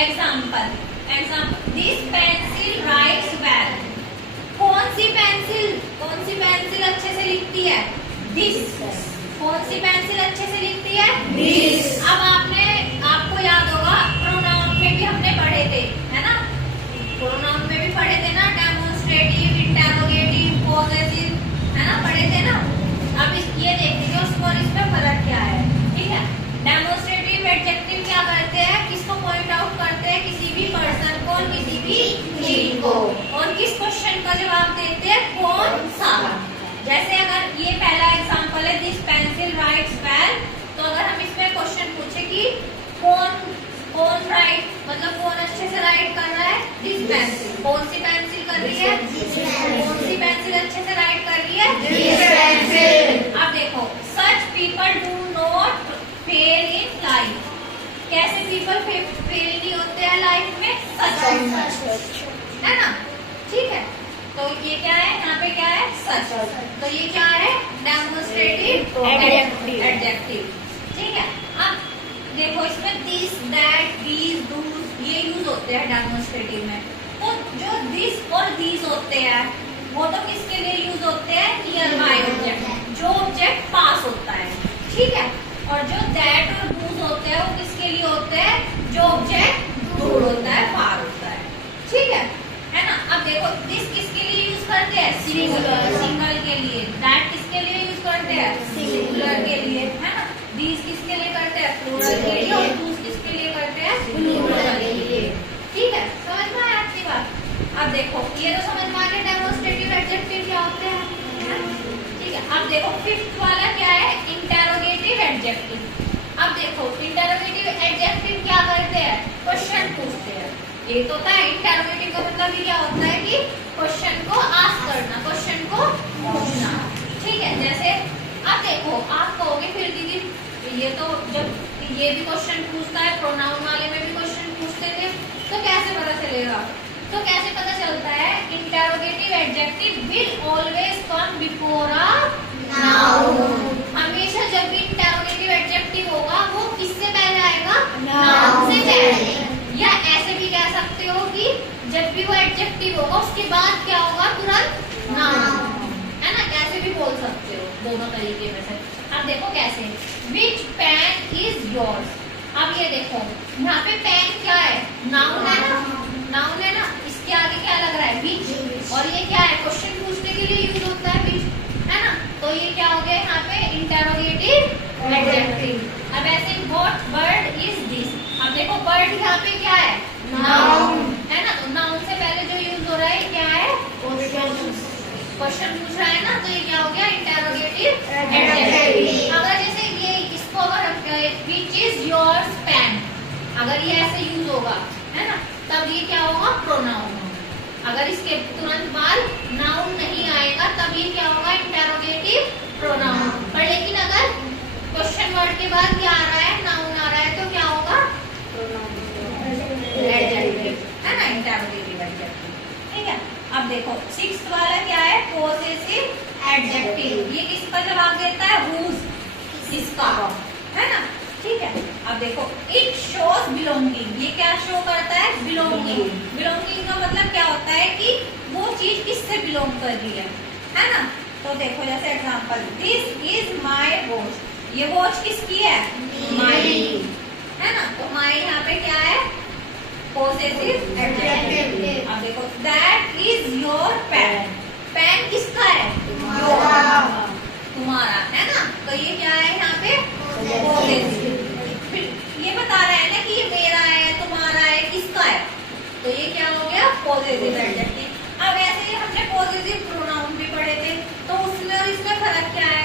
Example this pencil rights well. कौन सी pencil अच्छे से लिखती है? दिस। कौन सी पेंसिल अच्छे से लिखती है? दिस। अब आपको याद होगा प्रोनाउन में भी हमने पढ़े थे, है ना? प्रोनाउन में भी पढ़े थे ना, डेमोन्स्ट्रेटिव, इंटेरोगेटिव, पॉसेसिव, है ना, पढ़े थे ना। अब ये देखेंगे उसको और इसमें फर्क क्या है, ठीक है। डेमोन्स्ट्रेटिव एडजेक्टिव क्या करते हैं? किसको पॉइंट आउट करते हैं? किसी भी पर्सन को, किसी भी चीज को। और किस क्वेश्चन का जवाब देते हैं? कौन सा। जैसे अगर ये पहला एग्जांपल है दिस पेंसिल राइट्स वेल, तो अगर हम इसमें क्वेश्चन पूछे कि कौन राइट, मतलब कौन अच्छे से राइट कर रहा है? This pencil. कौन सी पेंसिल कर रही है? कौन सी पेंसिल अच्छे से राइट कर रही है? This pencil. अब देखो, such people do not fail in life. कैसे पीपल फेल नहीं होते हैं लाइफ में? सच, है ना, ठीक है। तो ये क्या है? यहाँ पे क्या है? सच। तो ये क्या है? डेमोन्स्ट्रेटिव एडजेक्टिव, ठीक है। अब देखो इसमें दिस, दैट, दीज, डूज ये यूज होते हैं डेमोन्स्ट्रेटिव में। तो जो दिस और दीज होते हैं वो तो किसके लिए यूज होते हैं? नियर बाय ऑब्जेक्ट, जो ऑब्जेक्ट पास होता है, ठीक है। और जो दैट और डूज होते हैं वो किसके लिए होते हैं? जो ऑब्जेक्ट दूर होता है, फार होता है, ठीक है ना। अब देखो दिस किसके लिए यूज करते हैं? सिंगल के लिए। दैट किसके लिए यूज करते हैं? सिंगुलर के लिए, है ना। दीज किसके लिए करते हैं? प्लूरल के लिए। और डूज किसके लिए करते हैं? प्लूरल के लिए, ठीक है। समझ में आया आपकी बात? अब देखो ये तो समझ में आ गया डेमोन्स्ट्रेटिव एडजेक्टिव क्या होते हैं, ठीक है। अब देखो फिफ्थ वाला क्या है? Interrogative adjective. अब देखो इंटेरोगेटिव एडजेक्टिव क्या करते हैं? क्वेश्चन पूछते हैं। ये तो होता है इंटेरोगेटिव का मतलब ये क्या होता है कि क्वेश्चन को आस्क करना, क्वेश्चन को पूछना, ठीक है। जैसे अब देखो आप कहोगे फिर दीदी ये तो जब ये भी क्वेश्चन पूछता है, प्रोनाउन वाले में भी क्वेश्चन पूछते थे, तो कैसे पता चलेगा? तो कैसे पता चलता है? Interrogative adjective will always come before a noun. हमेशा जब भी इंटेरोगेटिव एडजेक्टिव होगा वो किससे पहले आएगा? नाउन से पहले। या ऐसे भी कह सकते हो कि जब भी वो एडजेक्टिव होगा उसके बाद क्या होगा? तुरंत नाउन, है ना। कैसे भी बोल सकते हो, दोनों तरीके में से। अब देखो कैसे, विच पेन इज योर्स। अब ये देखो यहाँ पे पेन क्या है? नाउन है ना, नाउन है ना। इसके आगे क्या लग रहा है? विच। और ये क्या है? क्वेश्चन पूछने के लिए यूज होता है विच, है ना। तो ये क्या हो गया यहाँ पे? Interrogative adjective. अब ऐसे व्हाट बर्ड इज दिस। अब देखो बर्ड यहाँ पे क्या है? नाउन, है ना। तो नाउन से पहले जो यूज हो रहा है क्या है? क्वेश्चन पूछ रहा है ना, तो ये क्या हो गया? Interrogative adjective. अगर जैसे ये इसको अगर विच इज योर्स पेन, अगर ये ऐसे यूज होगा, है ना, तब ये क्या होगा? प्रोनाउन होगा। अगर इसके तुरंत बाद नाउन नहीं आएगा तब ये क्या होगा? Interrogative pronoun. पर लेकिन अगर क्वेश्चन वर्ड के बाद क्या आ रहा है? नाउन आ रहा है, तो क्या होगा? एडजेक्टिव, है ना, इंटेरोगेटिव एडजेक्टिव, ठीक है। अब देखो सिक्स्थ वाला क्या है? Possessive adjective. ये किसका जवाब देता है? हुज, इसका, है ना, ठीक है। अब देखो इट शोज बिलोंगिंग। ये क्या शो करता है? बिलोंगिंग। बिलोंगिंग का मतलब क्या होता है कि वो चीज किससे बिलोंग कर रही है ना। तो देखो जैसे example this is my watch. ये वॉच किसकी है? माई, है ना। तो माई यहाँ पे क्या है? Possessive adjective. अब देखो that is your pen. Pen किसका है? तुम्हारा, है ना। तो ये क्या है यहाँ पे? पॉसेसिव। फिर ये बता रहा है ना कि ये मेरा है, तुम्हारा है, किसका है, तो ये क्या हो गया? Possessive adjective. अब ऐसे ही हमने पॉसेसिव प्रोनाउन भी पढ़े थे, तो उसमें और इसमें फर्क क्या है?